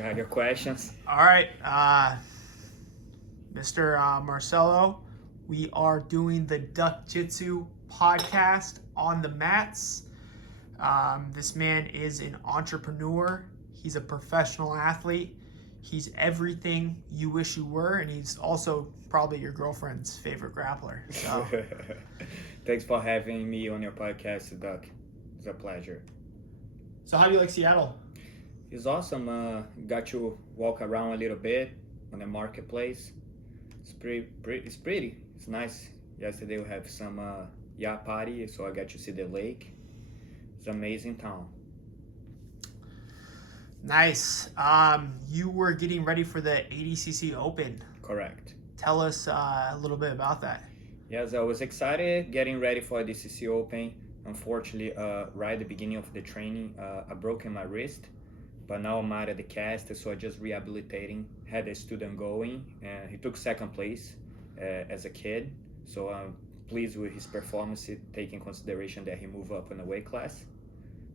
You have your questions? All right, Mr. Marcelo, we are doing the Duck-Jitsu podcast on the mats. This man is an entrepreneur. He's a professional athlete. He's everything you wish you were, and he's also probably your girlfriend's favorite grappler. So. Thanks for having me on your podcast, Duck. It's a pleasure. So how do you like Seattle? It's awesome. Got to walk around a little bit on the marketplace. It's pretty. It's nice. Yesterday we have some yacht party, so I got to see the lake. It's an amazing town. Nice. You were getting ready for the ADCC Open. Correct. Tell us a little bit about that. Yes, I was excited getting ready for the ADCC Open. Unfortunately, right at the beginning of the training, I broke my wrist. But now I'm out of the cast, so I just rehabilitating. Had a student going, and he took second place as a kid. So I'm pleased with his performance, taking consideration that he moved up in the weight class.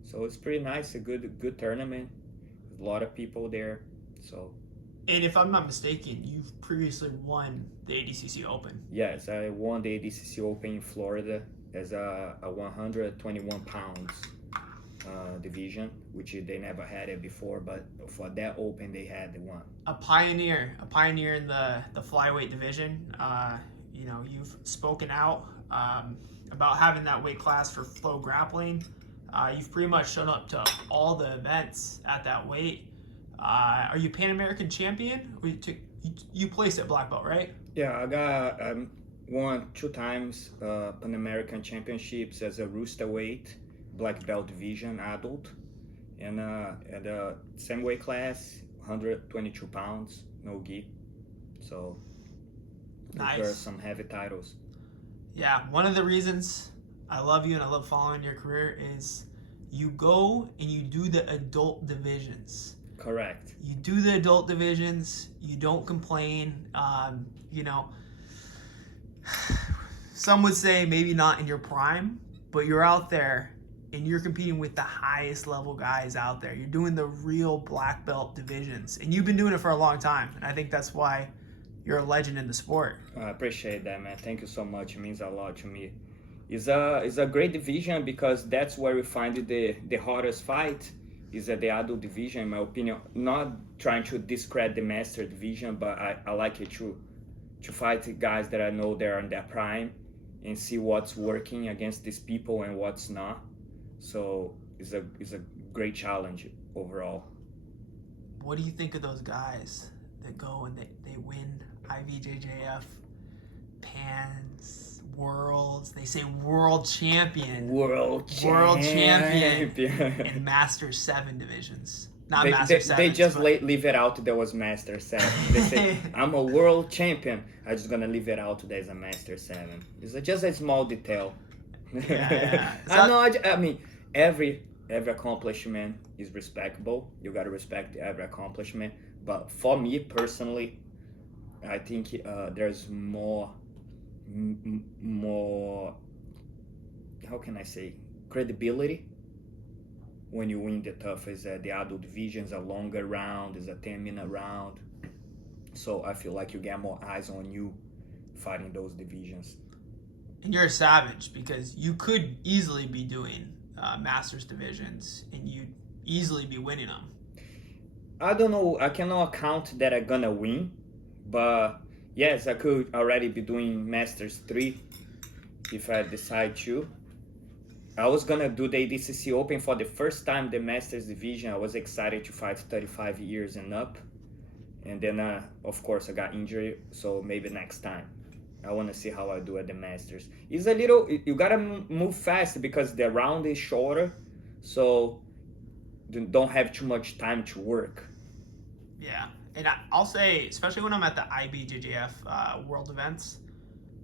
So it's pretty nice, a good tournament. A lot of people there. So. And if I'm not mistaken, you've previously won the ADCC Open. Yes, I won the ADCC Open in Florida as a 121 pounds. Division, which they never had it before, but for that Open they had one. A pioneer in the flyweight division. You've spoken out about having that weight class for flow grappling. You've pretty much shown up to all the events at that weight. Are you Pan American champion? Or you placed at black belt, right? Yeah, I got won 2 times Pan American championships as a rooster weight. Black belt division, adult, and at the same weight class, 122 pounds, no gi. So nice. There are some heavy titles. Yeah, one of the reasons I love you and I love following your career is you go and you do the adult divisions. Correct. You do the adult divisions. You don't complain. Some would say maybe not in your prime, but you're out there. And you're competing with the highest level guys out there. You're doing the real black belt divisions. And you've been doing it for a long time. And I think that's why you're a legend in the sport. I appreciate that, man. Thank you so much. It means a lot to me. It's a great division because that's where we find the hardest fight is at the adult division, in my opinion. Not trying to discredit the master division, but I like it to fight guys that I know they're in their prime and see what's working against these people and what's not. So it's a great challenge overall. What do you think of those guys that go and they win IBJJF, Pans, Worlds? They say world champion. World champion. In Master 7 divisions. They just leave it out there was Master 7. They say, I'm a world champion. I'm just going to leave it out there's a Master 7. It's just a small detail. Yeah. I mean, every accomplishment is respectable. You gotta respect every accomplishment. But for me personally, I think there's more. How can I say? Credibility when you win the toughest. The adult division is a longer round. It's a 10-minute round. So I feel like you get more eyes on you fighting those divisions. And you're a savage because you could easily be doing Masters divisions and you'd easily be winning them. I don't know. I cannot count that I'm gonna win, but yes, I could already be doing Masters 3 if I decide to. I was gonna do the ADCC Open for the first time, the Masters division. I was excited to fight 35 years and up. And then, of course, I got injured, so maybe next time. I want to see how I do at the Masters. It's a little, you gotta move fast because the round is shorter, so you don't have too much time to work. Yeah, and I'll say, especially when I'm at the IBJJF World events,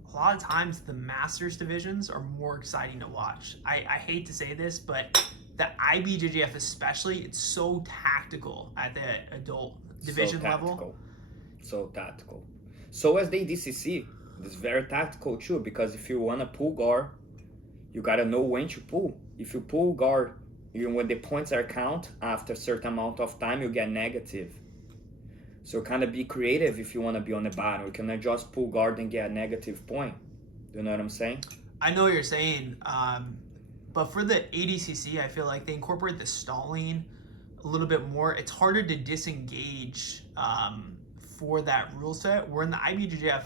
a lot of times the Masters divisions are more exciting to watch. I hate to say this, but the IBJJF especially, it's so tactical at the adult division level. So tactical. So as the ADCC, it's very tactical too, because if you want to pull guard, you gotta know when to pull. If you pull guard, when the points are count, after a certain amount of time, you get negative. So kind of be creative if you want to be on the bottom. You cannot just pull guard and get a negative point. You know what I'm saying? I know what you're saying, but for the ADCC, I feel like they incorporate the stalling a little bit more. It's harder to disengage for that rule set. Where in the IBJJF,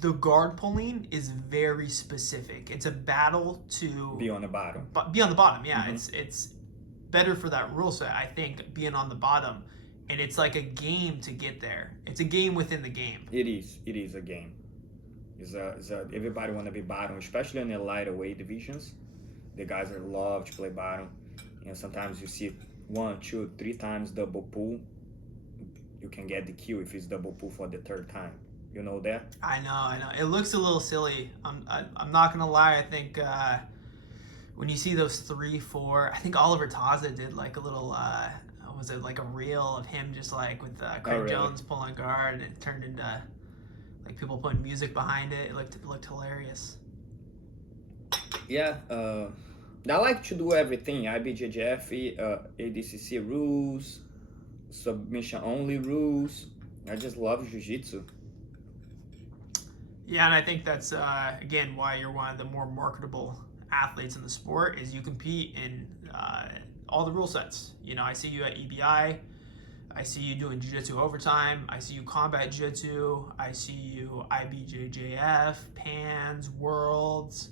the guard pulling is very specific. It's a battle to Be on the bottom. be on the bottom. Yeah, it's better for that rule set, I think, being on the bottom, and it's like a game to get there. It's a game within the game. It is a game. Everybody want to be bottom, especially in the lighter weight divisions. The guys are love to play bottom, and sometimes you see 1, 2, 3 times double pull. You can get the kill if it's double pull for the 3rd time. You know that? I know. It looks a little silly. I'm not gonna lie. I think when you see those 3, 4, I think Oliver Taza did like a little. Was it like a reel of him just like with Craig really? Jones pulling guard, and it turned into like people putting music behind it. It looked hilarious. Yeah. I like to do everything. IBJJF, ADCC rules, submission only rules. I just love Jiu-Jitsu. Yeah, and I think that's again why you're one of the more marketable athletes in the sport. Is you compete in all the rule sets. You know, I see you at EBI. I see you doing Jiu-Jitsu overtime. I see you combat Jiu-Jitsu. I see you IBJJF, Pans, Worlds.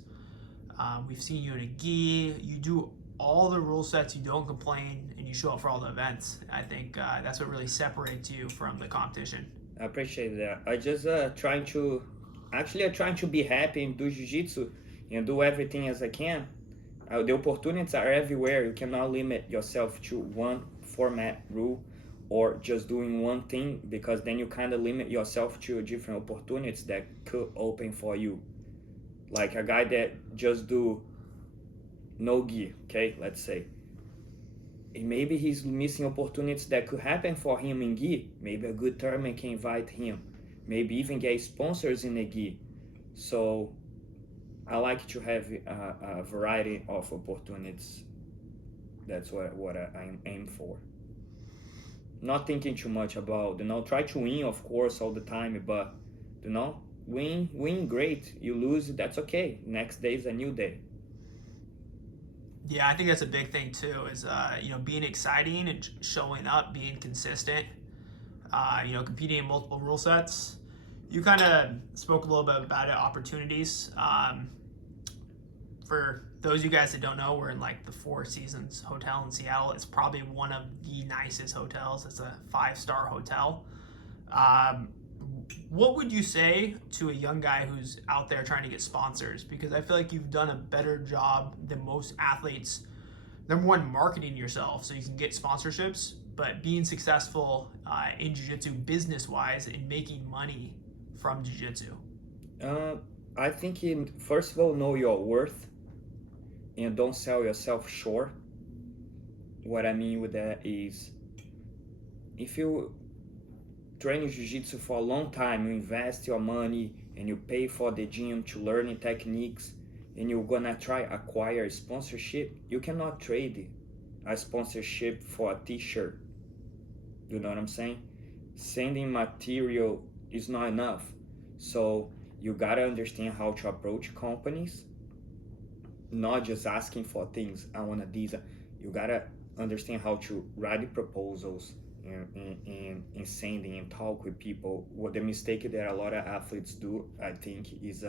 We've seen you in a gi. You do all the rule sets. You don't complain, and you show up for all the events. I think that's what really separates you from the competition. I appreciate that. I just trying to be happy and do Jiu-Jitsu and do everything as I can. The opportunities are everywhere. You cannot limit yourself to one format rule or just doing one thing, because then you kind of limit yourself to different opportunities that could open for you. Like a guy that just do no gi, okay, let's say. And maybe he's missing opportunities that could happen for him in gi. Maybe a good tournament can invite him. Maybe even get sponsors in the gi. So I like to have a variety of opportunities. That's what I aim for. Not thinking too much about, try to win, of course, all the time, but, win, great. You lose, that's okay. Next day is a new day. Yeah, I think that's a big thing too, is being exciting and showing up, being consistent, competing in multiple rule sets. You kind of spoke a little bit about it, opportunities. For those of you guys that don't know, we're in like the Four Seasons Hotel in Seattle. It's probably one of the nicest hotels. It's a 5-star hotel. What would you say to a young guy who's out there trying to get sponsors? Because I feel like you've done a better job than most athletes. Number one, marketing yourself so you can get sponsorships, but being successful in jiu-jitsu business-wise and making money from jiu-jitsu. I think first of all, know your worth and don't sell yourself short. What I mean with that is, if you train jiu-jitsu for a long time, you invest your money and you pay for the gym to learn techniques, and you're gonna try acquire sponsorship, you cannot trade a sponsorship for a t-shirt. You know what I'm saying? Sending material is not enough. So you gotta understand how to approach companies, not just asking for things. I want these. You gotta understand how to write proposals and sending and talk with people. What the mistake that a lot of athletes do, I think, is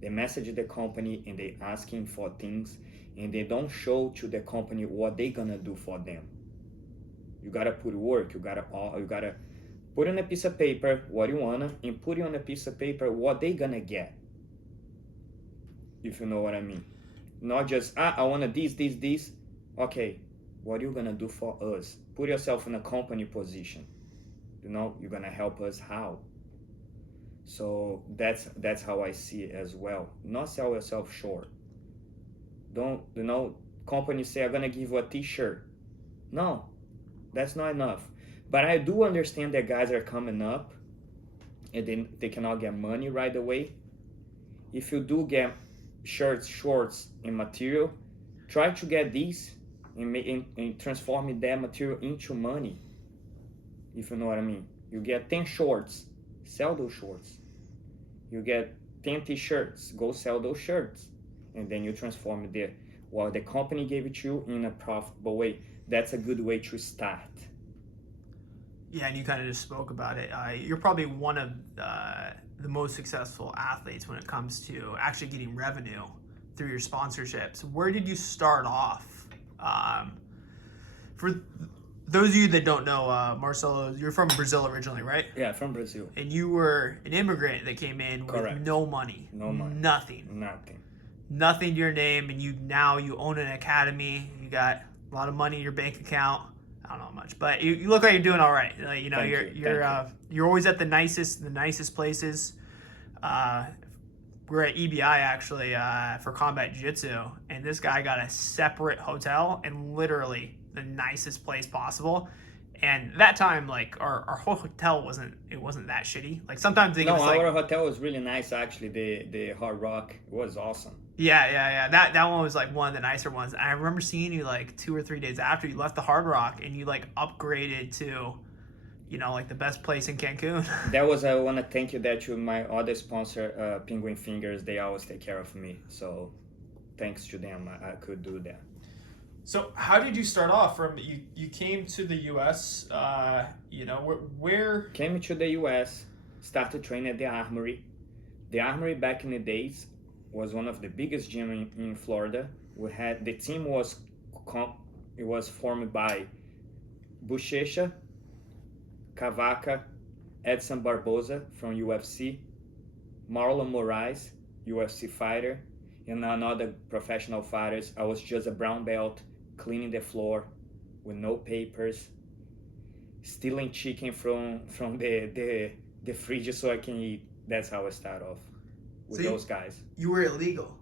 they message the company and they asking for things, and they don't show to the company what they gonna do for them. You gotta put work. You gotta put on a piece of paper what you wanna, and put on a piece of paper what they gonna get. If you know what I mean. Not just, I wanna this. Okay, what are you gonna do for us? Put yourself in a company position. You're gonna help us how? So that's how I see it as well. Not sell yourself short. Don't, companies say, I'm gonna give you a t-shirt. No, that's not enough. But I do understand that guys are coming up and then they cannot get money right away. If you do get shirts, shorts, and material, try to get these and transform that material into money. if you know what I mean. You get 10 shorts, sell those shorts. You get 10 t-shirts, go sell those shirts. And then you transform what the company gave it to you in a profitable way. That's a good way to start. Yeah, and you kind of just spoke about it. You're probably one of the most successful athletes when it comes to actually getting revenue through your sponsorships. Where did you start off? For those of you that don't know, Marcelo, you're from Brazil originally, right? Yeah, from Brazil. And you were an immigrant that came in with no money. No money. Nothing to your name, and you own an academy. You got a lot of money in your bank account. I don't know how much, but you look like you're doing all right. Like, you're always at the nicest places. We're at EBI actually for combat jiu-jitsu, and this guy got a separate hotel and literally the nicest place possible. And that time, like our whole hotel wasn't that shitty. Like sometimes they our hotel was really nice actually. The Hard Rock was awesome. Yeah. That one was like one of the nicer ones. And I remember seeing you like 2 or 3 days after you left the Hard Rock, and you like upgraded to, like the best place in Cancun. That was, I want to thank you that you, my other sponsor, Penguin Fingers, they always take care of me. So thanks to them, I could do that. So how did you start off? From you came to the U.S., where? Came to the U.S., started training at the Armory. The Armory back in the days was one of the biggest gyms in Florida. The team was formed by Buchecha, Cavaca, Edson Barboza from UFC, Marlon Moraes, UFC fighter, and another professional fighters. I was just a brown belt, cleaning the floor with no papers, stealing chicken from the fridge so I can eat. That's how I start off with those guys. You were illegal.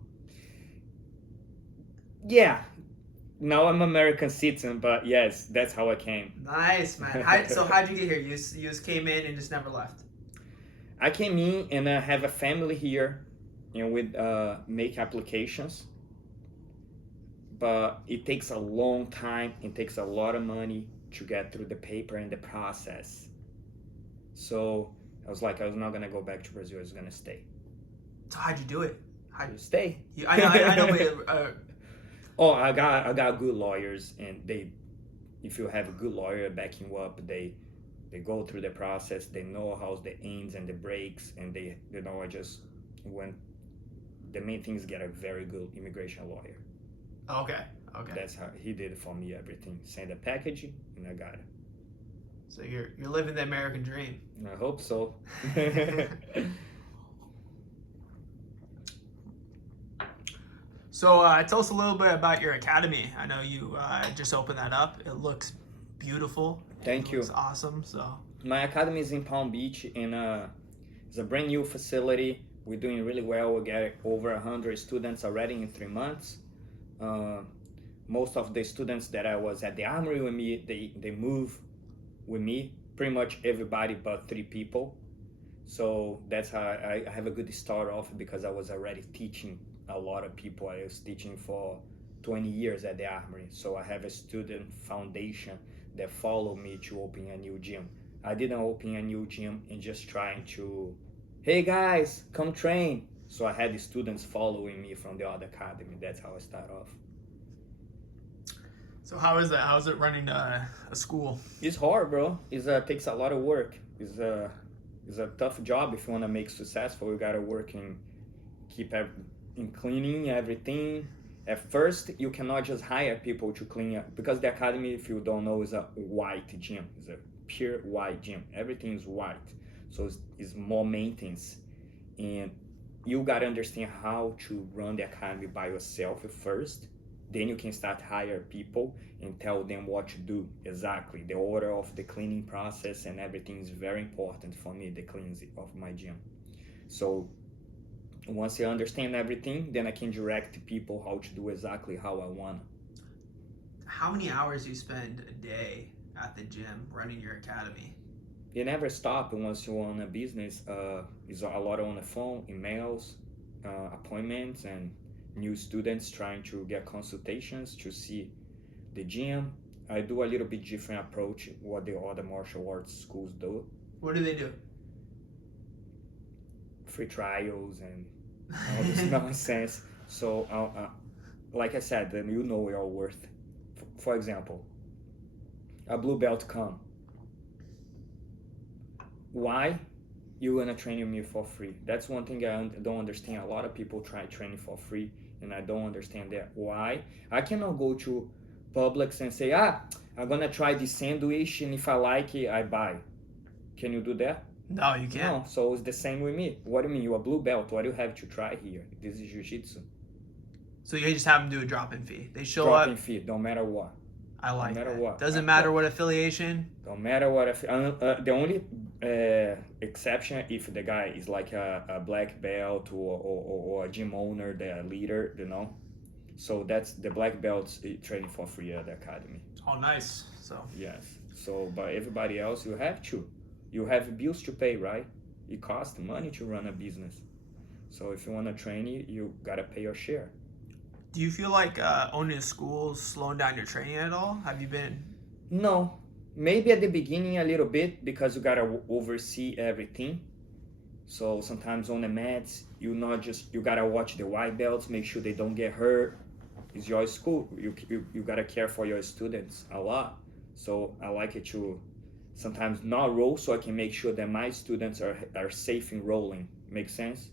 Yeah. Now I'm American citizen, but yes, that's how I came. Nice, man. So how'd you get here? You just came in and just never left? I came in and I have a family here, with make applications. But it takes a long time. It takes a lot of money to get through the paper and the process. So I was like, I was not going to go back to Brazil. I was going to stay. So how'd you do it? How'd you stay? I know. But, I got good lawyers, and if you have a good lawyer backing you up, they go through the process. They know how the ends and the breaks, and I just went. The main thing is get a very good immigration lawyer. Okay. That's how he did it for me. Everything, send a package, and I got it. So you're living the American dream. I hope so. So tell us a little bit about your academy. I know you just opened that up. It looks beautiful. Thank you. It's awesome. So my academy is in Palm Beach, and it's a brand new facility. We're doing really well. We get over 100 students already in 3 months. Most of the students that I was at the Armory with me, they move with me. Pretty much everybody but 3 people. So that's how I have a good start off, because I was already teaching a lot of people. I was teaching for 20 years at the Armory. So I have a student foundation that follow me to open a new gym. I didn't open a new gym and just trying to, hey guys, come train. So I had the students following me from the other academy. That's how I start off. So how is that? How is it running a school? It's hard, bro. It takes a lot of work. It's a tough job if you want to make successful. You gotta work and keep in cleaning everything. At first, you cannot just hire people to clean up, because the academy, if you don't know, is a white gym. It's a pure white gym. Everything is white, so it's more maintenance, and you gotta understand how to run the academy by yourself first. Then you can start hire people and tell them what to do exactly. The order of the cleaning process and everything is very important for me, the cleansing of my gym. So once you understand everything, then I can direct people how to do exactly how I want. How many hours do you spend a day at the gym running your academy? You never stop once you own a business. It's a lot on the phone, emails, appointments, and new students trying to get consultations to see the gym. I do a little bit different approach what the other martial arts schools do. What do they do? Free trials and all this nonsense. So, like I said, then you know your worth. For example, a blue belt come. Why you gonna train me for free? That's one thing I don't understand. A lot of people try training for free, and I don't understand that. Why? I cannot go to Publix and say, I'm gonna try this sandwich, and if I like it, I buy. Can you do that? No, you can't. No, so it's the same with me. What do you mean? You're a blue belt. What do you have to try here? This is Jiu-Jitsu. So you just have them do a drop-in fee. They show Drop-in up. fee, don't matter what. I like No matter that. what. Doesn't matter what affiliation. Don't matter what. The only exception if the guy is like a black belt or a gym owner, the leader, you know. So that's the black belts training for free at the academy. Oh, nice. So yes. So, but everybody else, you have to. You have bills to pay, right? It costs money to run a business. So if you want to train, you gotta pay your share. do you feel like owning a school is slowing down your training at all? Have you been? No, maybe at the beginning a little bit because you gotta oversee everything. So sometimes on the mats, you gotta watch the white belts, make sure they don't get hurt. It's your school. You gotta care for your students a lot. So I like it to sometimes not roll, so I can make sure that my students are safe in rolling. Make sense?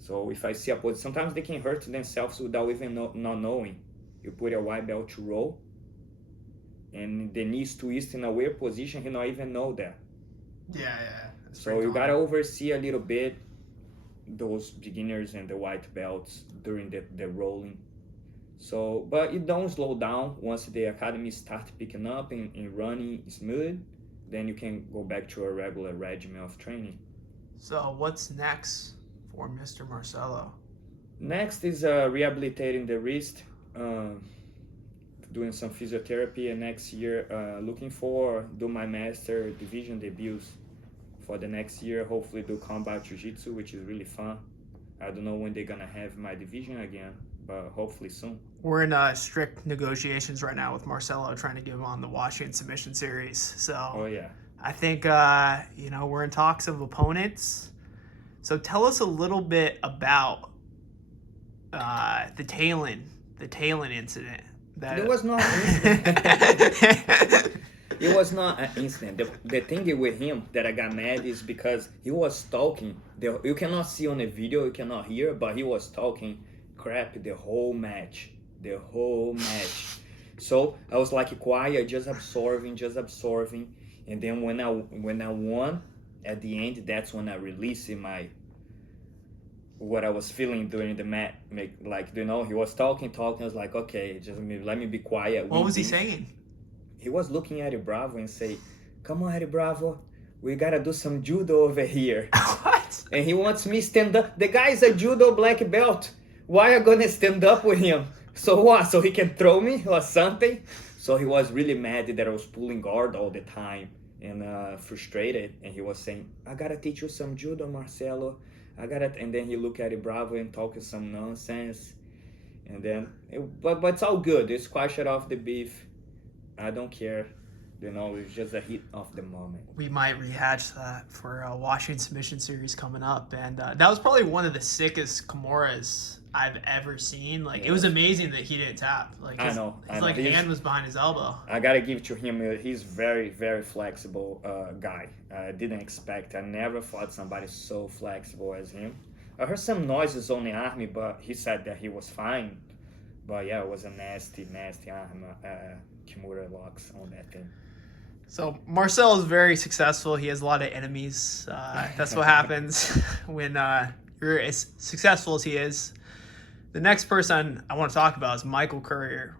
So if I see a position, sometimes they can hurt themselves without even not knowing. You put a white belt to roll, and the knees twist in a weird position, he not even know that. Yeah. So you gotta oversee a little bit those beginners and the white belts during the rolling. So, but it don't slow down once the academy start picking up and running smooth. Then you can go back to a regular regimen of training. So what's next for Mr. Marcelo? Next is rehabilitating the wrist, doing some physiotherapy, and next year looking for do my master division debuts for the next year. Hopefully do combat jiu-jitsu, which is really fun. I don't know when they're gonna have my division again, but hopefully soon. We're in strict negotiations right now with Marcelo, trying to get him on the Washington Submission Series. So Oh yeah. I think we're in talks of opponents. So tell us a little bit about the Talon incident. It was not it was not an incident. The thing with him that I got mad is because he was talking. You cannot see on the video, you cannot hear, but he was talking crap the whole match. So I was like quiet, just absorbing. And then when I won at the end, that's when I released what I was feeling during the match. Like, he was talking. I was like, okay, just let me be quiet. What was he saying? He was looking at Bravo and say, "Come on, Eddie Bravo, we gotta do some judo over here." What? And he wants me stand up. The guy is a judo black belt. Why are you gonna stand up with him? So what? So he can throw me or something? So he was really mad that I was pulling guard all the time and frustrated. And he was saying, "I gotta teach you some judo, Marcelo. And then he looked at Bravo and talking some nonsense. And then, but it's all good. It's squashed off the beef. I don't care. It's just a hit of the moment. We might rehash that for a Washington Submission Series coming up. And that was probably one of the sickest Kimuras I've ever seen. Like, It was amazing that he didn't tap. Like, his hand was behind his elbow. I gotta give it to him. He's very, very flexible guy. I didn't expect. I never thought somebody so flexible as him. I heard some noises on the arm, but he said that he was fine. But yeah, it was a nasty arm. Kimura locks on that thing. So Marcel is very successful. He has a lot of enemies. That's what happens when you're as successful as he is. The next person I want to talk about is Michael Courier.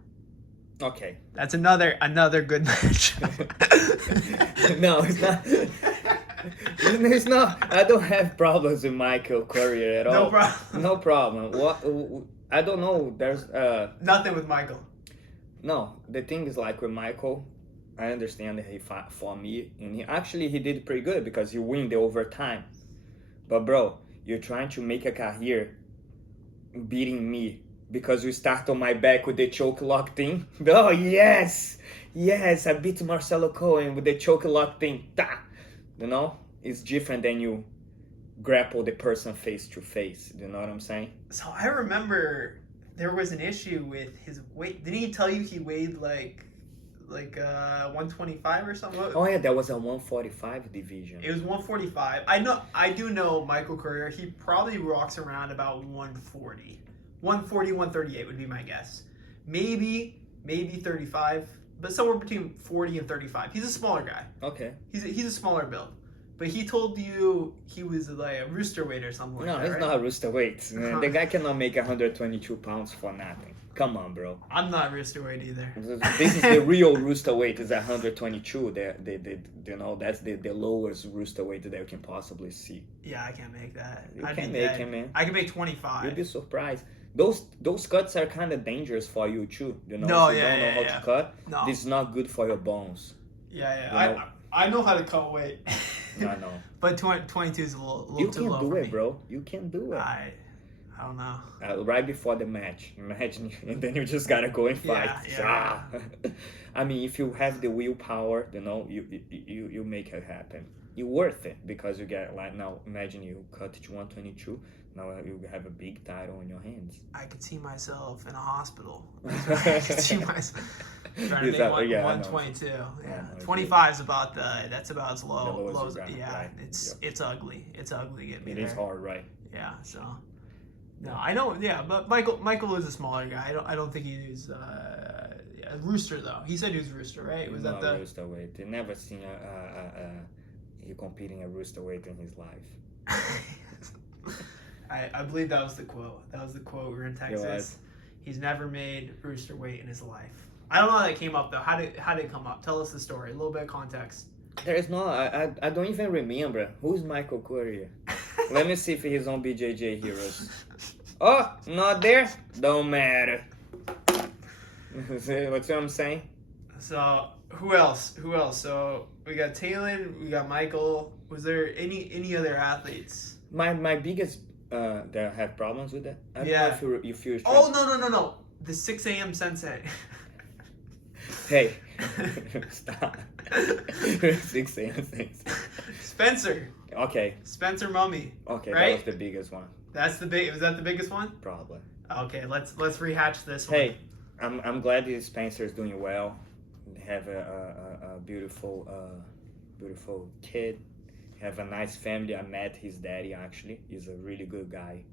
Okay. That's another good match. No, it's not. It's not. I don't have problems with Michael Courier at all. No problem. No problem. What? I don't know. There's nothing with Michael. No, the thing is like with Michael, I understand that he fought for me, and he did pretty good because he win the overtime. But bro, you're trying to make a career beating me because you start on my back with the choke lock thing. Oh, yes! Yes, I beat Marcelo Cohen with the choke lock thing. Ta! You know? It's different than you grapple the person face to face. You know what I'm saying? So I remember there was an issue with his weight. Didn't he tell you he weighed like 125 or something? Oh yeah, that was a 145 division. It was 145. I do know Michael Courier. He probably walks around about 140. 140, 138 would be my guess. Maybe 35, but somewhere between 40 and 35. He's a smaller guy. Okay. He's a smaller build. But he told you he was like a rooster weight or something like that, No, he's right? not a rooster weight. Man. The guy cannot make 122 pounds for nothing. Come on, bro. I'm not rooster weight either. This is the real rooster weight. Is 122. You know, that's the lowest rooster weight that you can possibly see. Yeah, I can't make that. You can make it, man. I can make 25. You'll be surprised. Those cuts are kind of dangerous for you too. You know, No, if you yeah, don't know yeah, how to cut, No. this is not good for your bones. Yeah. You know? I know how to cut weight. I know. But 22 is a little You too low can do for it, me. bro. You can do it. I don't know. Right before the match, imagine, and then you just gotta go and fight. Yeah. I mean, if you have the willpower, you know, you make it happen. You're worth it because you get like now. Imagine you cut to 122. Now you have a big title in your hands. I could see myself in a hospital. I could see myself trying to make 122. Yeah, 25 is about that's about as low as right. It's ugly. It's ugly to get me It there. is hard, right? Yeah. So no, I know. Yeah, but Michael is a smaller guy. I don't think he's a rooster though. He said he was a rooster, right? Was that the rooster weight? They never seen he competing at rooster weight in his life. I believe that was the quote. That was the quote. We were in Texas. He's never made rooster weight in his life. I don't know how that came up though. How did it come up? Tell us the story. A little bit of context. There is no. I don't even remember who's Michael Courier. Let me see if he's on BJJ Heroes. Oh, not there. Don't matter. See what I'm saying? So who else? So we got Talon. We got Michael. Was there any other athletes? My biggest that have problems with that. I don't know if you're Oh no. The 6 a.m. sensei. Hey, stop. 6 a.m. sensei. Spencer. Okay. Spencer Mummy. Okay, right? that was the biggest one. Was that the biggest one? Probably. Okay, let's rehatch this one. Hey, I'm glad that Spencer is doing well. They have a beautiful kid. Have a nice family. I met his daddy actually. He's a really good guy.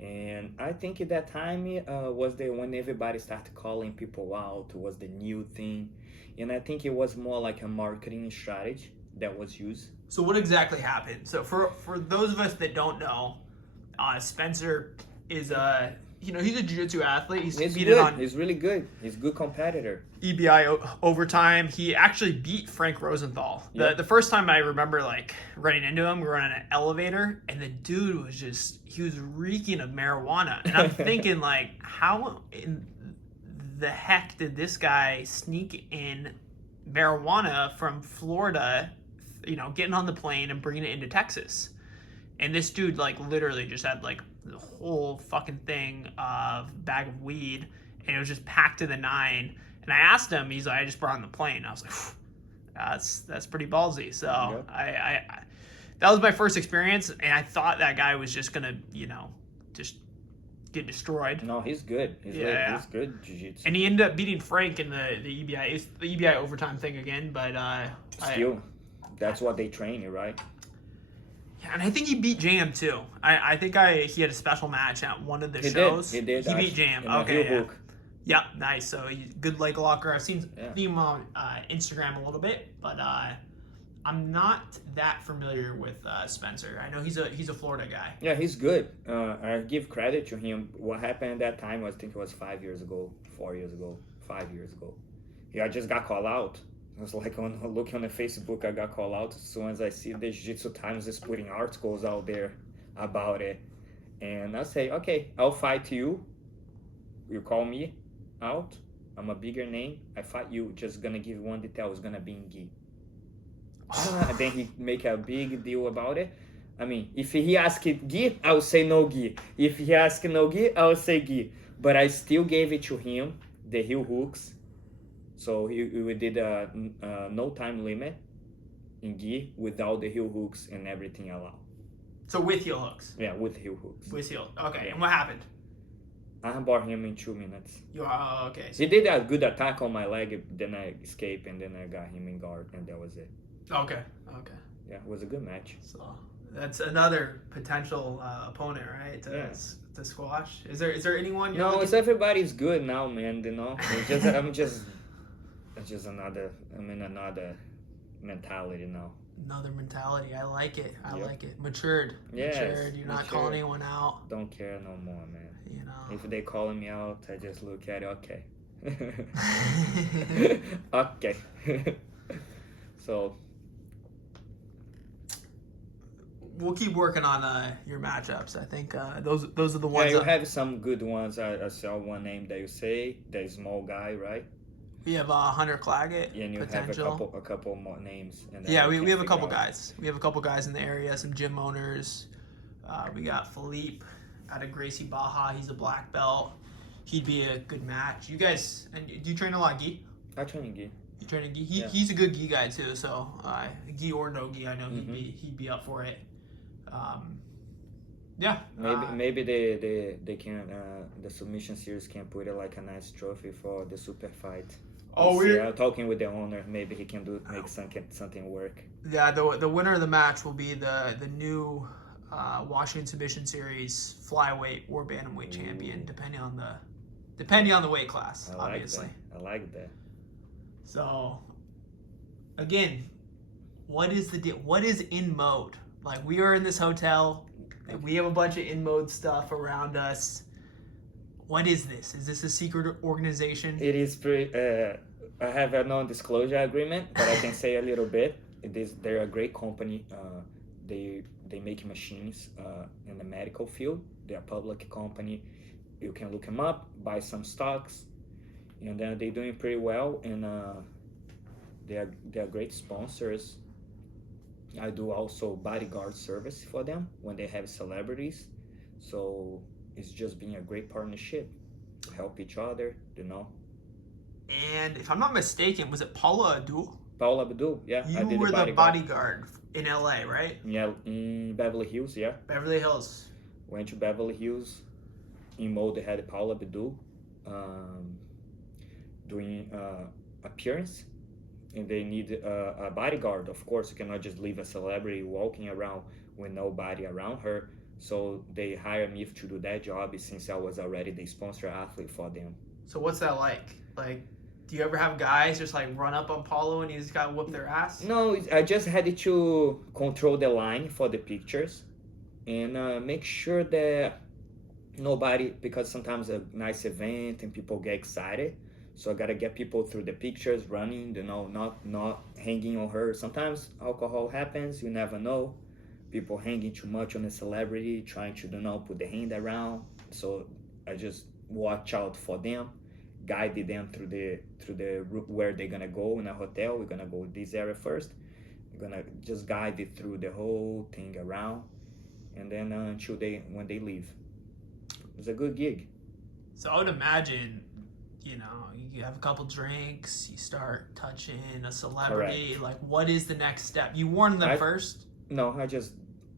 And I think at that time was when everybody started calling people out. It was the new thing. And I think it was more like a marketing strategy that was used. So what exactly happened? So for those of us that don't know, Spencer is he's a jiu-jitsu athlete. He's really good. He's a good competitor. EBI overtime. He actually beat Frank Rosenthal. The first time I remember like running into him, we were on an elevator, and the dude was reeking of marijuana. And I'm thinking like, how in the heck did this guy sneak in marijuana from Florida, getting on the plane and bringing it into Texas? And this dude like literally just had like the whole fucking thing of bag of weed, and it was just packed to the 9. And I asked him, he's like, I just brought it on the plane. I was like, that's pretty ballsy. So I that was my first experience, and I thought that guy was just gonna just get destroyed. No, he's good. He's good jiu-jitsu. And he ended up beating Frank in the EBI. It's the EBI overtime thing again, but still, that's what they train you, right? Yeah, and I think he beat Jam too. I think he had a special match at one of the shows. He did. He beat Jam. Okay, yeah, nice. So he's good leg locker. I've seen him on Instagram a little bit, but I'm not that familiar with Spencer. I know he's a Florida guy. Yeah, he's good. I give credit to him. What happened at that time, I think it was 5 years ago, 4 years ago, 5 years ago. Yeah, I just got called out. I was like looking on the Facebook, I got called out as soon as I see the Jiu-Jitsu Times is putting articles out there about it. And I say, okay, I'll fight you. You call me out. I'm a bigger name. I fight you. Just gonna give one detail. It's gonna be in gi. And then he make a big deal about it. I mean, if he asked gi, I would say no gi. If he asked no gi, I would say gi. But I still gave it to him, the heel hooks. So we did a no time limit in gi without the heel hooks and everything allowed. So with heel hooks? Yeah, with heel hooks. With heel. Okay, Yeah. and what happened? I bought him in 2 minutes. Okay. So, He did a good attack on my leg, then I escaped, and then I got him in guard, and that was it. okay. Yeah, it was a good match. So that's another potential opponent, right? To squash. Is there anyone? You're No, looking- it's everybody's good now, man. You know, it's just I'm just another. I'm in another mentality now. Another mentality. I like it. I Yep. like it. Matured. Yes, Matured. You're not calling matured. anyone out. Don't care no more, man. You know. If they calling me out, I just look at it. Okay. Okay. So We'll keep working on your matchups. I think those are the yeah, ones. you have some good ones. I saw one name that you say, the small guy, right? We have Hunter Claggett. And you potential. have a couple more names. And then Yeah, we we can have a figure couple out. guys. We have a couple guys in the area, some gym owners. We got Philippe out of Gracie Baja. He's a black belt. He'd be a good match. You guys, and do you train a lot of gi? I train gi. You train a gi? Yeah. He's a good gi guy too. So gi or no gi, I know Mhm. he'd be up for it. Yeah. Maybe they can the submission series can put it like a nice trophy for the super fight. Oh, See, we're I'm talking with the owner. Maybe he can make something work. yeah. The winner of the match will be the new Washington Submission Series flyweight or bantamweight champion, depending on the weight class, obviously. I like that. So, again, what is in mode? Like, we are in this hotel, and we have a bunch of in mode stuff around us. What is this? Is this a secret organization? It is pretty. I have a non-disclosure agreement, but I can say a little bit. They're a great company. They make machines in the medical field. They're a public company. You can look them up, buy some stocks, and they're doing pretty well. And they're great sponsors. I do also bodyguard service for them when they have celebrities. So it's just being a great partnership to help each other, you know. And if I'm not mistaken, was it Paula Abdul? Paula Abdul, yeah. I You did were the bodyguard in LA, right? Yeah, in Beverly Hills, yeah. Beverly Hills. Went to Beverly Hills. In mode, they had Paula Abdul doing appearance. And they need a bodyguard. Of course, you cannot just leave a celebrity walking around with nobody around her. So they hired me to do that job since I was already the sponsor athlete for them. So what's that like? Like, do you ever have guys just like run up on Paulo and you just gotta whoop their ass? No, I just had to control the line for the pictures and make sure that nobody, because sometimes a nice event and people get excited. So I gotta get people through the pictures, running, you know, not hanging on her. Sometimes alcohol happens, you never know. People hanging too much on a celebrity, trying to, you know, put the hand around. So I just watch out for them, guide them through the route where they're gonna go in a hotel. We're gonna go this area first. We're gonna just guide it through the whole thing around, and then until when they leave. It's a good gig. So I would imagine, you know, you have a couple drinks, you start touching a celebrity. Correct. Like, what is the next step? You warn them first. No, I just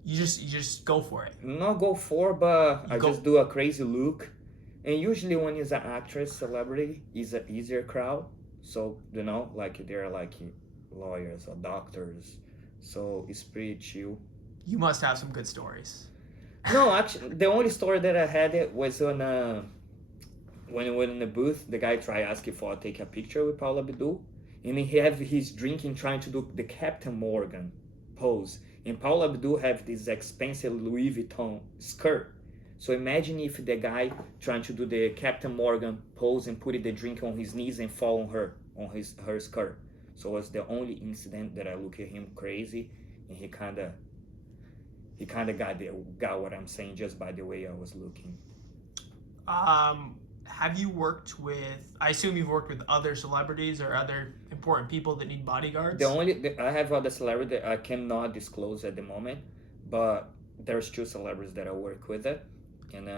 You just go for it. not go for, but I go- just do a crazy look. And usually when it's an actress, celebrity, it's an easier crowd. So, you know, like they're like lawyers or doctors. So it's pretty chill. You must have some good stories. No, actually, the only story that I had it was on when we were in the booth, the guy tried asking for take a picture with Paula Abdul, and he have his drinking trying to do the Captain Morgan pose. And Paula Abdul have this expensive Louis Vuitton skirt. So imagine if the guy trying to do the Captain Morgan pose and put the drink on his knees and fall on her skirt. So it was the only incident that I look at him crazy, and he kind of got what I'm saying just by the way I was looking. Have you worked with? I assume you've worked with other celebrities or other important people that need bodyguards. I have other celebrities that I cannot disclose at the moment, but there's two celebrities that I work with it. And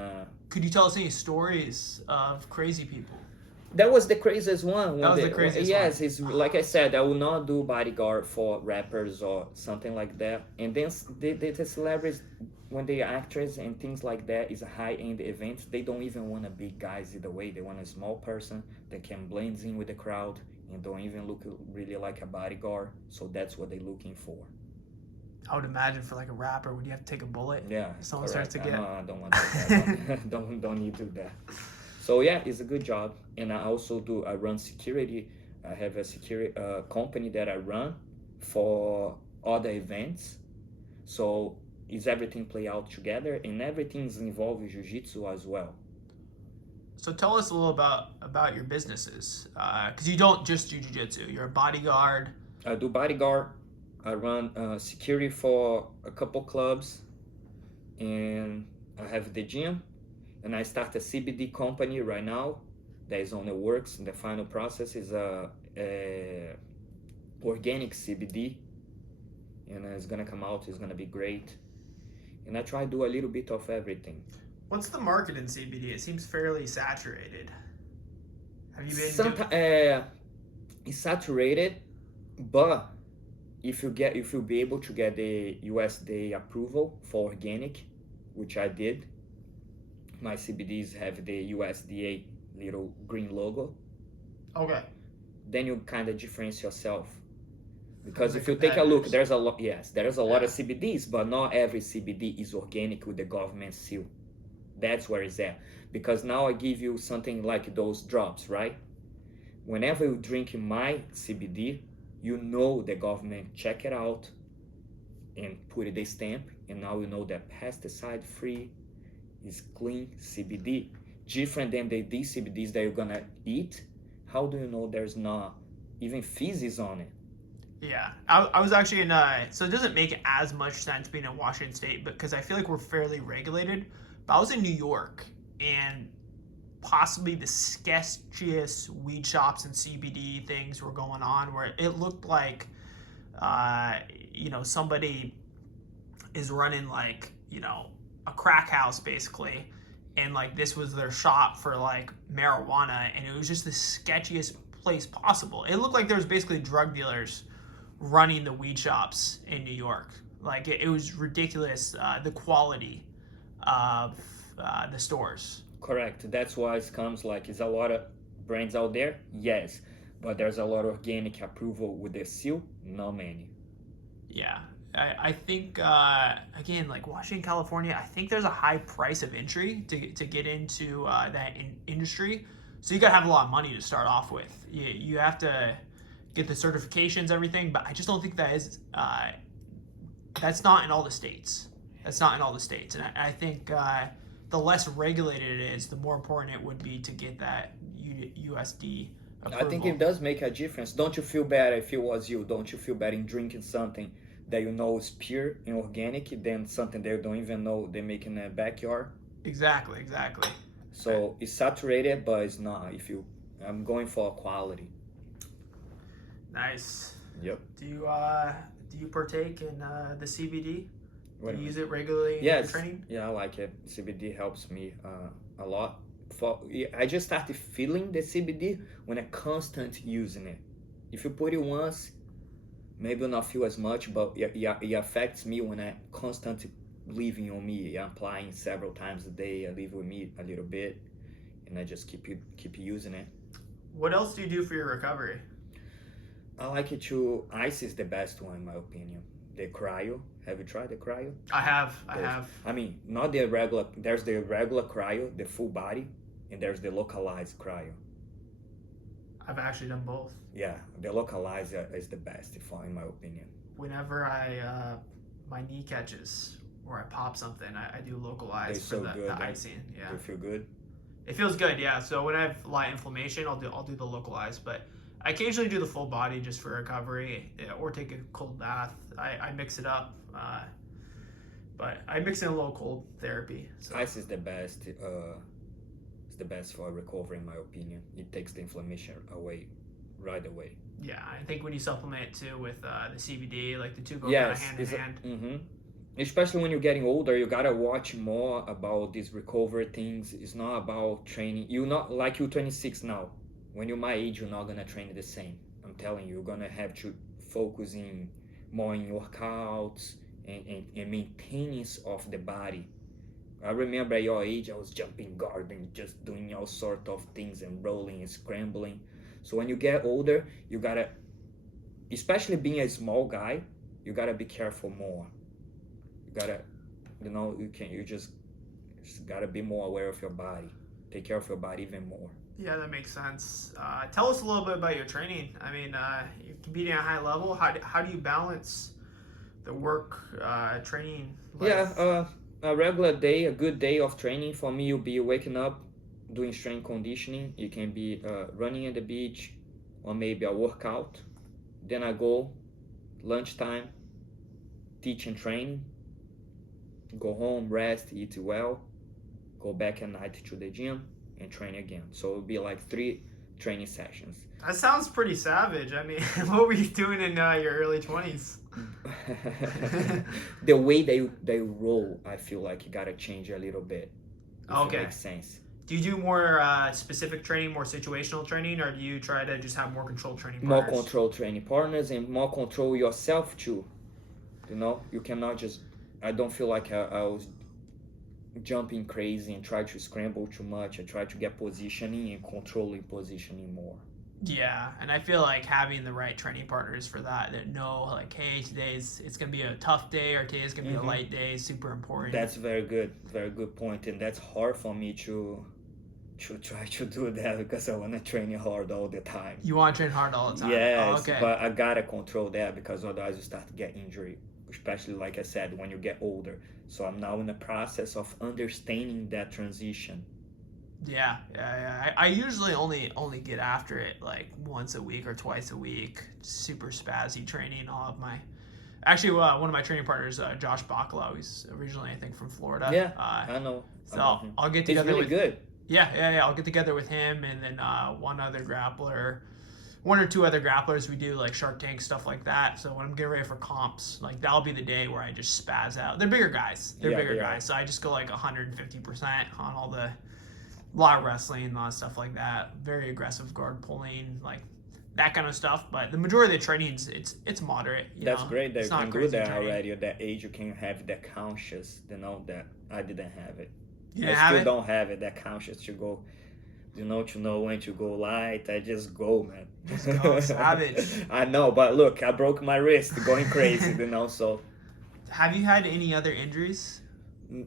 Could you tell us any stories of crazy people? that was the craziest one. That was the craziest yes, one. it's like I said, I will not do bodyguard for rappers or something like that. And then the celebrities, when they are actors and things like that, is a high-end event. They don't even want a big guys either way. They want a small person that can blend in with the crowd and don't even look really like a bodyguard. So that's what they're looking for. I would imagine for like a rapper, would you have to take a bullet? Yeah, If someone correct. starts to get. I don't want that. don't need to do that. So yeah, it's a good job, and I also I run security. I have a security company that I run for other events. So is everything play out together, and everything's involved with Jiu-Jitsu as well. So tell us a little about your businesses, because you don't just do jiu-jitsu. You're a bodyguard. I do bodyguard. I run security for a couple clubs, and I have the gym. And I start a CBD company right now that is on the works. The final process is a organic CBD, and it's gonna come out. It's gonna be great. And I try to do a little bit of everything. What's the market in CBD? It seems fairly saturated. Have you been? It's saturated, but if you be able to get the USDA approval for organic, which I did. My CBDs have the USDA little green logo. Okay. Then you kind of differentiate yourself. Because if you take a look, there's a lot of CBDs, but not every CBD is organic with the government seal. That's where it's at. Because now I give you something like those drops, right? Whenever you drink my CBD, you know the government check it out and put the stamp, and now you know that pesticide free, is clean CBD, different than these CBDs that you're gonna eat. How do you know there's not even feces on it? Yeah, I was actually in, so it doesn't make as much sense being in Washington State, because I feel like we're fairly regulated. But I was in New York, and possibly the sketchiest weed shops and CBD things were going on, where it looked like, somebody is running like, a crack house basically, and like this was their shop for like marijuana, and it was just the sketchiest place possible. It looked like there was basically drug dealers running the weed shops in New York. Like it was ridiculous, the quality of the stores. Correct. That's why it comes like it's a lot of brands out there, yes, but there's a lot of organic approval with the seal, not many. Yeah. I think, again, like Washington, California, I think there's a high price of entry to get into that industry. So you got to have a lot of money to start off with. You have to get the certifications, everything, but I just don't think that's not in all the states. That's not in all the states. And I think the less regulated it is, the more important it would be to get that USD approval. I think it does make a difference. Don't you feel bad if it was you? Don't you feel bad in drinking something that you know is pure and organic than something they don't even know they make in their backyard? Exactly. So it's saturated, but it's not. I'm going for quality. Nice. Yep. Do you partake in the CBD? Do you use it regularly in your training? Yeah, I like it. CBD helps me a lot. I just started feeling the CBD when I constant using it. If you put it once, maybe not feel as much, but it affects me when I constantly leaving on me. I'm applying several times a day. I leave with me a little bit, and I just keep using it. What else do you do for your recovery? I like it to. Ice is the best one in my opinion. The cryo. Have you tried the cryo? I have. I mean, not the regular. There's the regular cryo, the full body, and there's the localized cryo. I've actually done both. Yeah, the localized is the best, in my opinion. Whenever my knee catches or I pop something, I do localized for the icing. Yeah. Do you feel good? It feels good, yeah. So when I have light inflammation, I'll do the localized, but I occasionally do the full body just for recovery, or take a cold bath. I mix it up, but I mix in a little cold therapy. So. Ice is the best. It's the best for recovery, in my opinion. It takes the inflammation away right away. Yeah, I think when you supplement it too with the CBD, like the two go kind of hand in hand. Mm-hmm. especially when you're getting older, you gotta watch more about these recovery things. It's not about training. You're not like you're 26 now. When you're my age, you're not gonna train the same. I'm telling you, you're gonna have to focus in more in workouts and maintenance of the body. I remember at your age, I was jumping guard and just doing all sort of things and rolling and scrambling. So when you get older, you gotta, especially being a small guy, you gotta be careful more. You gotta, you just gotta be more aware of your body. Take care of your body even more. Yeah, that makes sense. Tell us a little bit about your training. I mean, you're competing at a high level. How do you balance the work, training? Yeah, a regular day, a good day of training for me will be waking up, doing strength conditioning. It can be running at the beach or maybe a workout. Then I go lunchtime, teach and train, go home, rest, eat well, go back at night to the gym and train again. So it'll be like 3 training sessions. That sounds pretty savage. I mean, what were you doing in your early 20s? The way they roll, I feel like you gotta change a little bit. If it makes sense. Do you do more specific training, more situational training, or do you try to just have more controlled training More partners? control training partners and more control yourself too. You cannot just. I don't feel like I was jumping crazy and try to scramble too much. I try to get positioning and controlling positioning more. Yeah, and I feel like having the right training partners for that know like, hey, it's gonna be a tough day or today's gonna be a light day is super important. That's very good point, and that's hard for me to try to do that because I want to train hard all the time. You want to train hard all the time? Yes, but I gotta control that because otherwise you start to get injury, especially like I said when you get older. So I'm now in the process of understanding that transition. Yeah. I usually only get after it like once a week or twice a week. Super spazzy training. I'll have my actually one of my training partners, Josh Bacala, who's originally I think from Florida. Yeah, I know. So I'll get together. He's really good. Yeah. I'll get together with him and then one or two other grapplers. We do like Shark Tank stuff like that. So when I'm getting ready for comps, like that'll be the day where I just spaz out. They're bigger guys. So I just go like 150% on all the. A lot of wrestling and a lot of stuff like that. Very aggressive guard pulling, like that kind of stuff. But the majority of the training, it's moderate. That's great that it's you can not do that training. already. At that age, you can have that conscious, that I didn't have it. I still don't have it, that conscious to go, to know when to go light. I just go, man. Just go, savage. I know, but look, I broke my wrist going crazy, so. Have you had any other injuries?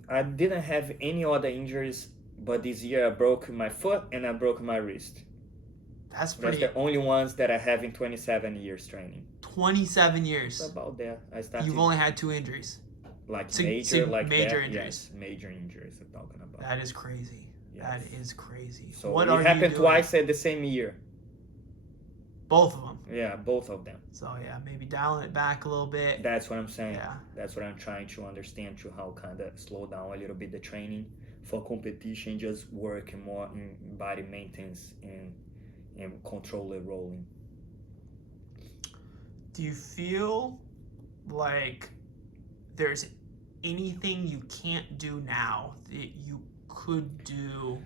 I didn't have any other injuries. But this year I broke my foot and I broke my wrist. That's the only ones that I have in 27 years training. 27 years. It's about that. I started. You've only had 2 injuries. Like major injuries. Yes, major injuries I'm talking about. That is crazy. Yes. That is crazy. So what it happened twice at the same year. Both of them. Yeah, both of them. So yeah, maybe dialing it back a little bit. That's what I'm saying. Yeah. That's what I'm trying to understand to how kind of slow down a little bit the training. For competition, just work more in body maintenance and control the rolling. Do you feel like there's anything you can't do now that you could do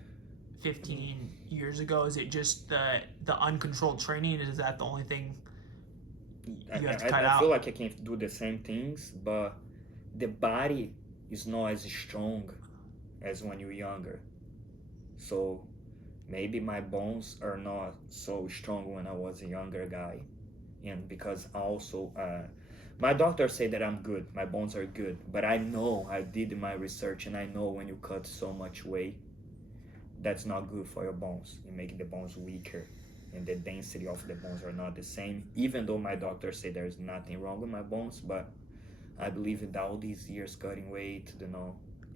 15 years ago? Is it just the uncontrolled training? Is that the only thing you have to cut out? I feel like I can do the same things, but the body is not as strong as when you're younger. So maybe my bones are not so strong when I was a younger guy. And because also my doctor said that I'm good, my bones are good, but I know, I did my research and I know when you cut so much weight, that's not good for your bones. You make the bones weaker and the density of the bones are not the same, even though my doctor said there's nothing wrong with my bones. But I believe that all these years cutting weight,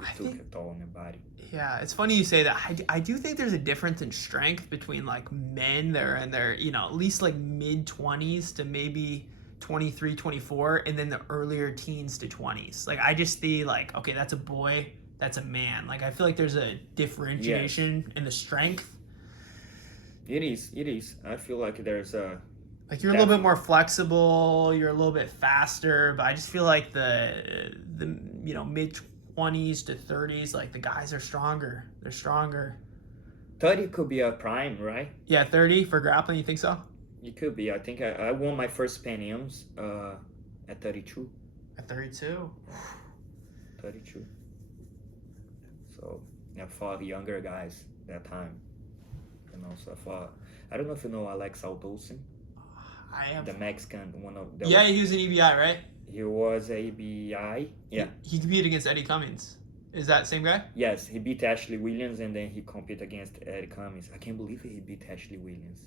it took a toll on my body. Yeah, it's funny you say that. I do think there's a difference in strength between like men that are in their, at least like mid 20s to maybe 23, 24, and then the earlier teens to 20s. Like I just see like, okay, that's a boy, that's a man. Like I feel like there's a differentiation in the strength. It is. I feel like there's a Like you're a little bit more flexible, you're a little bit faster, but I just feel like the mid 20s to 30s, like the guys are stronger. They're stronger. 30 could be a prime, right? Yeah, 30 for grappling. You think so? It could be. I think I won my first Pan Ams at 32. At 32. 32. So I fought younger guys that time. So I fought. I don't know if you know Alex Aldolson. I have the Mexican one of the. Yeah, he was an EBI, right? He was ABI. Yeah. He competed against Eddie Cummings. Is that the same guy? Yes, he beat Ashley Williams and then he competed against Eddie Cummings. I can't believe he beat Ashley Williams.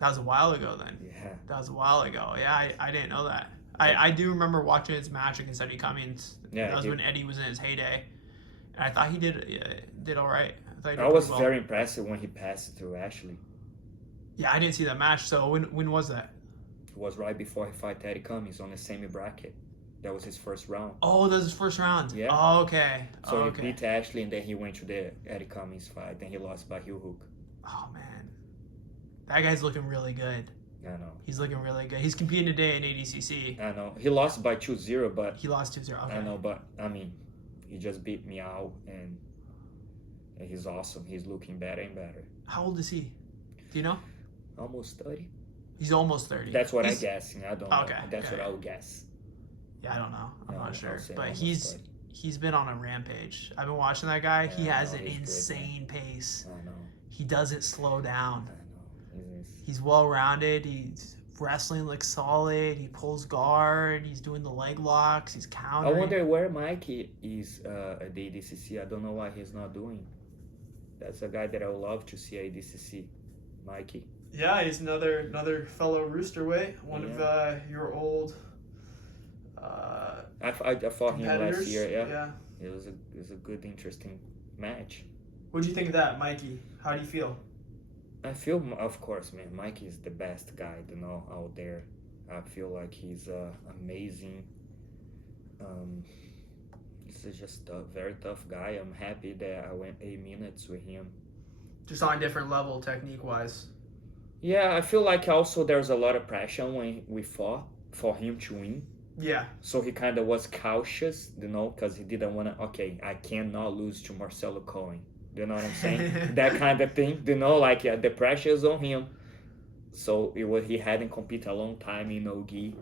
That was a while ago then. Yeah. That was a while ago. Yeah, I didn't know that. I do remember watching his match against Eddie Cummings. Yeah, that was when Eddie was in his heyday. And I thought he did all right. I was very impressed when he passed through Ashley. Yeah, I didn't see that match. So when was that? It was right before he fought Eddie Cummings on the semi bracket. That was his first round. Oh, that was his first round. Yeah. Oh, okay. So he beat Ashley, and then he went to the Eddie Cummings fight. Then he lost by heel hook. Oh man, that guy's looking really good. I know. He's looking really good. He's competing today in ADCC. I know. He lost by 2-0, but he lost 2-0. Okay. I know, but I mean, he just beat me out, and he's awesome. He's looking better and better. How old is he? Do you know? Almost 30. He's almost 30. That's what I'm guessing. I don't know. Okay. That's what I would guess. Yeah, I don't know. I'm not sure. But 30. he's been on a rampage. I've been watching that guy. Yeah, he has an insane pace. I know. He doesn't slow down. I know. He's well-rounded. He's wrestling looks solid. He pulls guard. He's doing the leg locks. He's countering. I wonder where Mikey is at the ADCC. I don't know why he's not doing. That's a guy that I would love to see at ADCC. Mikey. Yeah, he's another fellow Roosterweight. One of your old. I fought him last year. Yeah. It was a good, interesting match. What do you think of that, Mikey? How do you feel? I feel, of course, man, Mikey is the best guy, out there. I feel like he's amazing. He's just a very tough guy. I'm happy that I went 8 minutes with him. Just on a different level, technique-wise. Yeah, I feel like also there's a lot of pressure when we fought for him to win. Yeah. So he kind of was cautious, because he didn't want to, I cannot lose to Marcelo Cohen. You know what I'm saying? That kind of thing, the pressure is on him. So he hadn't competed a long time in no-gi.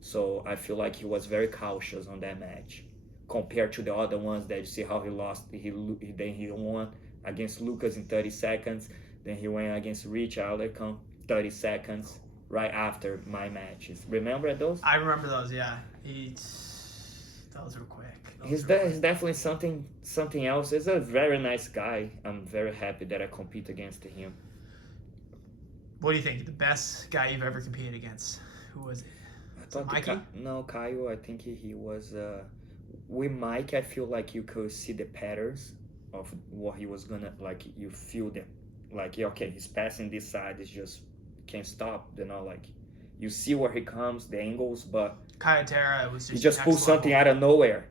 So I feel like he was very cautious on that match. Compared to the other ones that you see how he lost. Then he won against Lucas in 30 seconds. Then he went against Rich Alarcon 30 seconds right after my matches. Remember those? I remember those, yeah. Those were quick. He's definitely something else. He's a very nice guy. I'm very happy that I compete against him. What do you think? The best guy you've ever competed against? Who was it? Mikey? No, Kyle. I think he was... with Mike, I feel like you could see the patterns of what he was gonna... you feel them. He's passing this side. It's just... can't stop. You see where he comes, the angles, but... Kayatera was just... He just pulled something out of nowhere.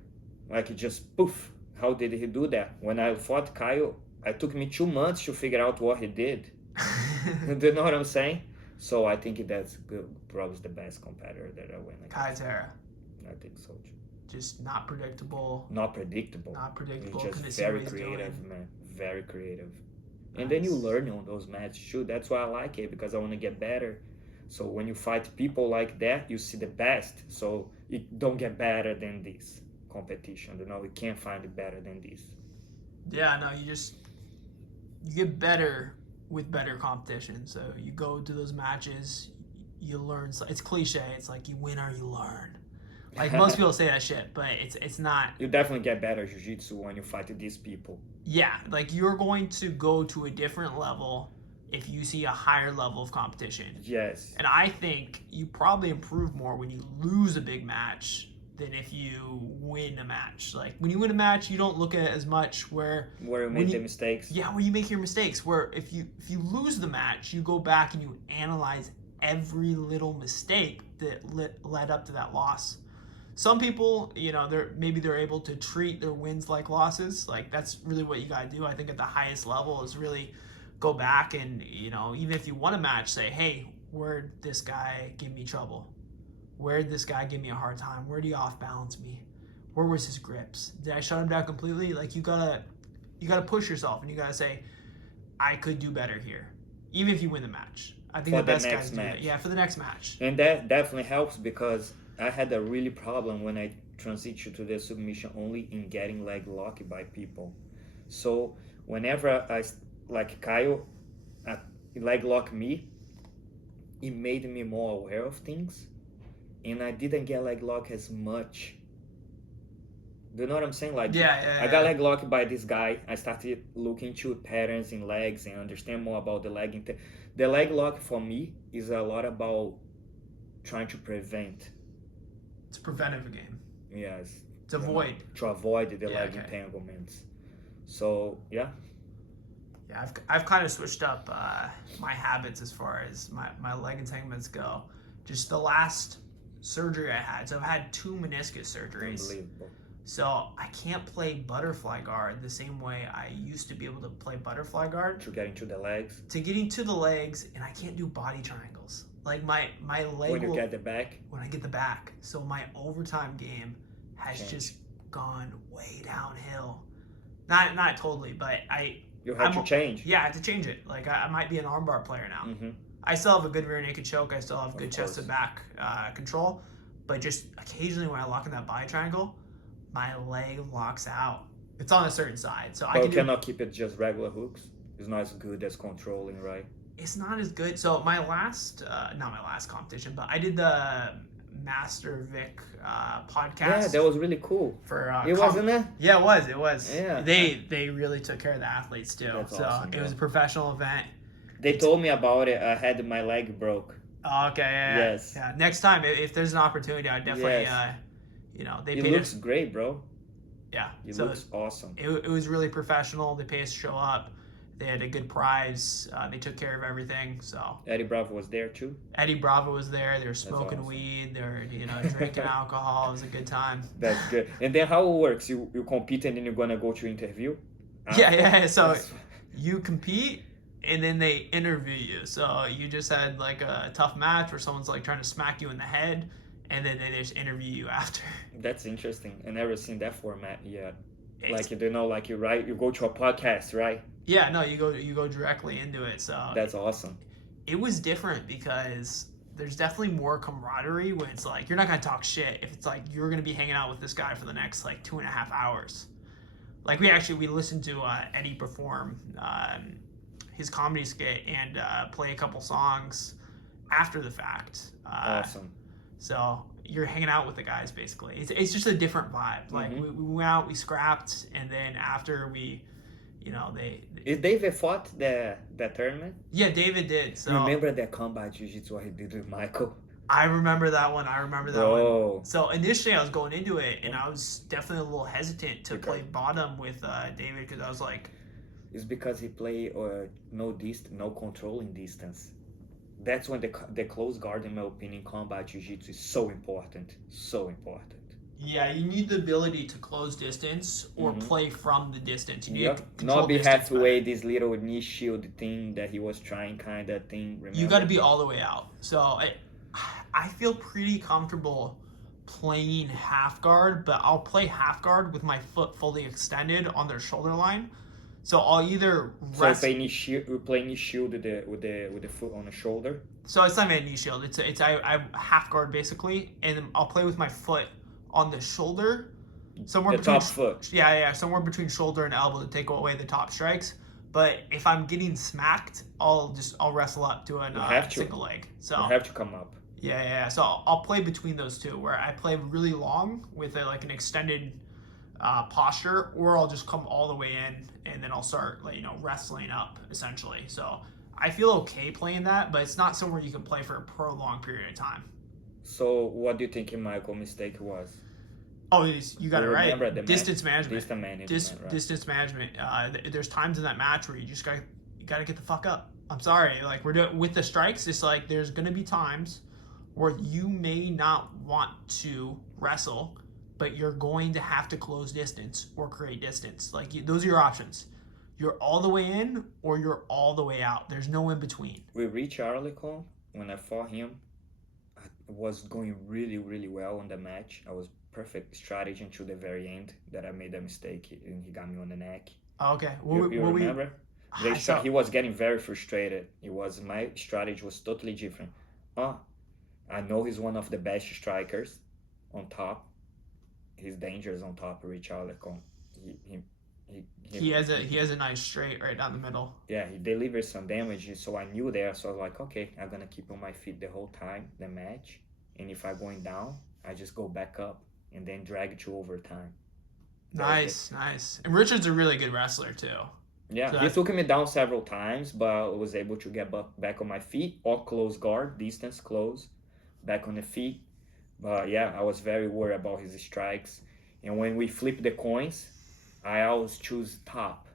He just poof. How did he do that? When I fought Kyle, it took me 2 months to figure out what he did. Do you know what I'm saying? So I think that's good. Probably the best competitor that I went against. Kayatera. I think so. Just not predictable. Not predictable. He's just very creative, man. Very creative. Nice. And then you learn on those matches too. That's why I like it, because I want to get better. So when you fight people like that, you see the best. So you don't get better than this competition. You can't find it better than this. Yeah, no, you get better with better competition. So you go to those matches, you learn. It's cliche. It's like you win or you learn. Most people say that shit, but it's not. You definitely get better at Jiu-Jitsu when you fight these people. Yeah, you're going to go to a different level if you see a higher level of competition. Yes. And I think you probably improve more when you lose a big match than if you win a match. When you win a match, you don't look at it as much where you make the mistakes. Yeah, where you make your mistakes. Where if you lose the match, you go back and you analyze every little mistake that led up to that loss. Some people, they're able to treat their wins like losses. That's really what you got to do. I think at the highest level is really go back and, even if you won a match, say, hey, where'd this guy give me trouble? Where'd this guy give me a hard time? Where'd he off balance me? Where was his grips? Did I shut him down completely? Like you gotta push yourself and you gotta say, I could do better here, even if you win the match. I think For the best the guys next do match. that. Yeah, for the next match. And that definitely helps because I had a really problem when I transitioned to the submission only in getting leg locked by people. So whenever like Kyle leg lock me, it made me more aware of things, and I didn't get leg lock as much. Do you know what I'm saying? Like, I got leg locked by this guy. I started looking into patterns in legs and understand more about the leg. The leg lock for me is a lot about trying to prevent. It's a preventive game. Yes. To avoid. To avoid the leg entanglements. So, yeah. Yeah, I've kind of switched up my habits as far as my leg entanglements go. Just the last surgery I had. So I've had 2 meniscus surgeries. Unbelievable. So I can't play butterfly guard the same way I used to be able to play butterfly guard. To get into the legs. To getting to the legs, and I can't do body triangles. Like my leg when you get the back. When I get the back. So my overtime game has just gone way downhill. Not totally, but You have to change. Yeah, I have to change it. Like I might be an armbar player now. Mm-hmm. I still have a good rear naked choke. I still have good chest to back control, but just occasionally when I lock in that body triangle, my leg locks out. It's on a certain side, so I cannot keep it just regular hooks. It's not as good as controlling, right? It's not as good. So my last, not my last competition, but I did the Master Vic podcast. Yeah, that was really cool. For it wasn't it? Yeah, it was. Yeah. They really took care of the athletes too. That's so awesome, it was a professional event. They told me about it. I had my leg broke. Oh, okay. Yeah, yes. Yeah. Next time, if there's an opportunity, I'd definitely. They looks great, bro. Yeah. It looks awesome. It was really professional. They paid us to show up. They had a good prize. They took care of everything. So Eddie Bravo was there too. Eddie Bravo was there. They were smoking weed. They were drinking alcohol. It was a good time. That's good. And then how it works? You compete and then you're gonna go to interview. Yeah. So you compete and then they interview you. So you just had like a tough match where someone's like trying to smack you in the head, and then they just interview you after. That's interesting. I never seen that format yet. Like you go to a podcast, right? Yeah, no, you go directly into it. So that's awesome. It was different because there's definitely more camaraderie when it's like you're not gonna talk shit if it's like you're gonna be hanging out with this guy for the next like 2.5 hours. Like we listened to Eddie perform his comedy skit and play a couple songs after the fact. Awesome. So you're hanging out with the guys basically. It's just a different vibe. Like we went out, we scrapped, and then after we, Is David fought that tournament? Yeah, David did. So remember that combat jiu-jitsu he did with Michael? I remember that one. One. So initially I was going into it, and I was definitely a little hesitant to play bottom with David because I was like, it's because he played no controlling distance. That's when the close guard, in my opinion, combat jiu-jitsu is so important. So important. Yeah, you need the ability to close distance or play from the distance. You need to not be halfway this little knee shield thing that he was trying kind of thing. Remember? You got to be all the way out. So I feel pretty comfortable playing half guard, but I'll play half guard with my foot fully extended on their shoulder line. So I'll either rest. So you play knee shield with the foot on the shoulder. So it's not even a knee shield. I half guard basically, and I'll play with my foot on the shoulder, somewhere between top foot. Yeah, somewhere between shoulder and elbow to take away the top strikes. But if I'm getting smacked, I'll wrestle up to a single leg. So you have to come up. Yeah. So I'll play between those two, where I play really long with an extended posture, or I'll just come all the way in and then I'll start wrestling up essentially. So I feel okay playing that, but it's not somewhere you can play for a prolonged period of time. So what do you think Michael's mistake was? Oh, you got it right. Distance management. Distance management. There's times in that match where you just got to get the fuck up. I'm sorry. Like we're doing with the strikes, it's like there's gonna be times where you may not want to wrestle, but you're going to have to close distance or create distance. Like those are your options. You're all the way in or you're all the way out. There's no in between. We reach Charlie Cole. when I fought him, I was going really, really well on the match. I was perfect strategy until the very end that I made a mistake and he got me on the neck. Oh, okay. You remember? He He was getting very frustrated. My strategy was totally different. I know he's one of the best strikers on top. He's dangerous on top of each other. He has a nice straight right down the middle. Yeah, he delivers some damage, so I knew there. So I was like, okay, I'm gonna keep on my feet the whole time, the match, and if I'm going down, I just go back up and then drag it to overtime. Nice. And Richard's a really good wrestler too. Yeah, he took me down several times, but I was able to get back on my feet or close guard, distance close, back on the feet. But yeah, I was very worried about his strikes. And when we flip the coins, I always choose top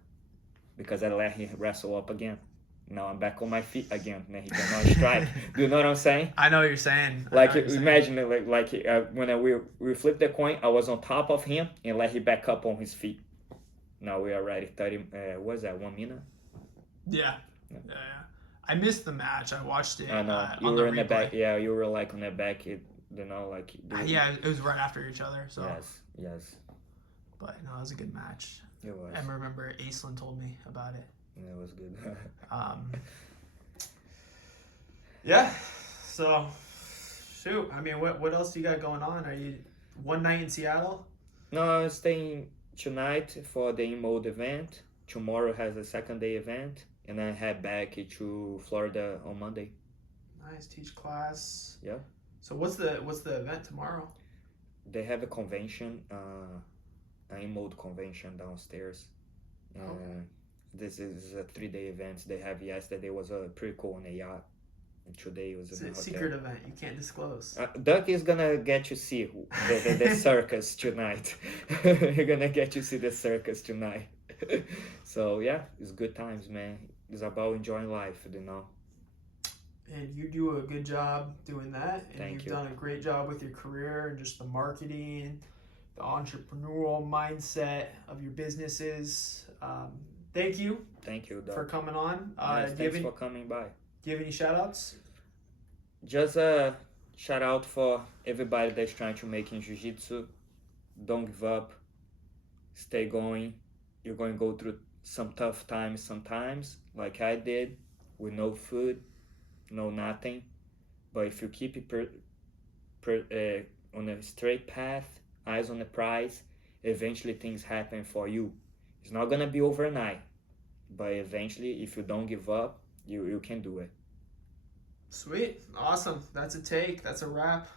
because I let him wrestle up again. Now I'm back on my feet again. Now he cannot strike. Do you know what I'm saying? I know what you're saying. Imagine when we flipped the coin, I was on top of him and let him back up on his feet. Now we are already 30. What is that? 1 minute? Yeah. I missed the match. I watched it. I know you were in the back. Yeah, you were like on the back. It was right after each other. So yes. But no, it was a good match. It was. I remember Aislinn told me about it. Yeah, it was good. Yeah. So, shoot. I mean, what else do you got going on? Are you one night in Seattle? No, I'm staying tonight for the in-mode event. Tomorrow has a second day event, and I head back to Florida on Monday. Nice, teach class. Yeah. So what's the event tomorrow? They have a convention, an in-mode convention downstairs. Okay. This is a 3-day event. They have yesterday was pretty cool on a yacht, and today was a secret event. You can't disclose. Duck is gonna get to see the circus tonight. You're gonna get to see the circus tonight. So yeah, it's good times, man. It's about enjoying life, you know. And you do a good job doing that. And Thank you. Done a great job with your career and just the marketing, the entrepreneurial mindset of your businesses. Thank you. Thank you, Doug. For coming on. Yes, thanks for coming by. Do you have any shout outs? Just a shout out for everybody that's trying to make in Jiu-Jitsu. Don't give up. Stay going. You're going to go through some tough times sometimes, like I did, with no food, no nothing. But if you keep it on a straight path, eyes on the prize, eventually things happen for you. It's not gonna be overnight, but eventually, if you don't give up, you can do it. Sweet, awesome. That's a take. That's a wrap.